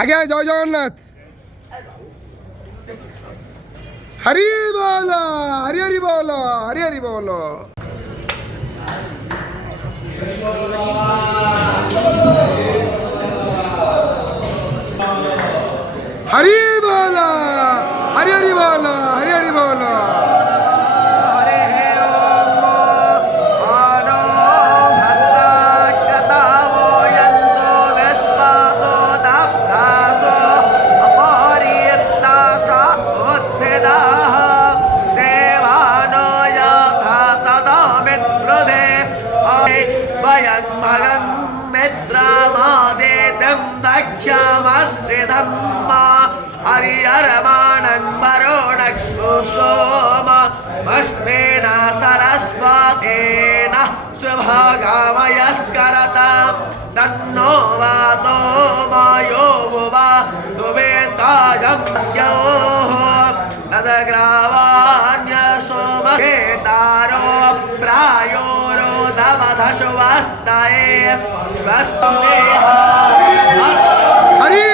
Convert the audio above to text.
আগে জয় জগন্নাথ। হরি বল, হরি হরি বল, হরি হরি বল। হরি বল, হরি হরি বল, হরি হরি বল। सरस्वतेन स्वभागामयस्करता तन्नो वातो मायो बुवा तुमे सायं योः तदग्रावाण्यसोमहेतारो प्रायोरोधवधशुवस्तये स्वस्मेहा हरि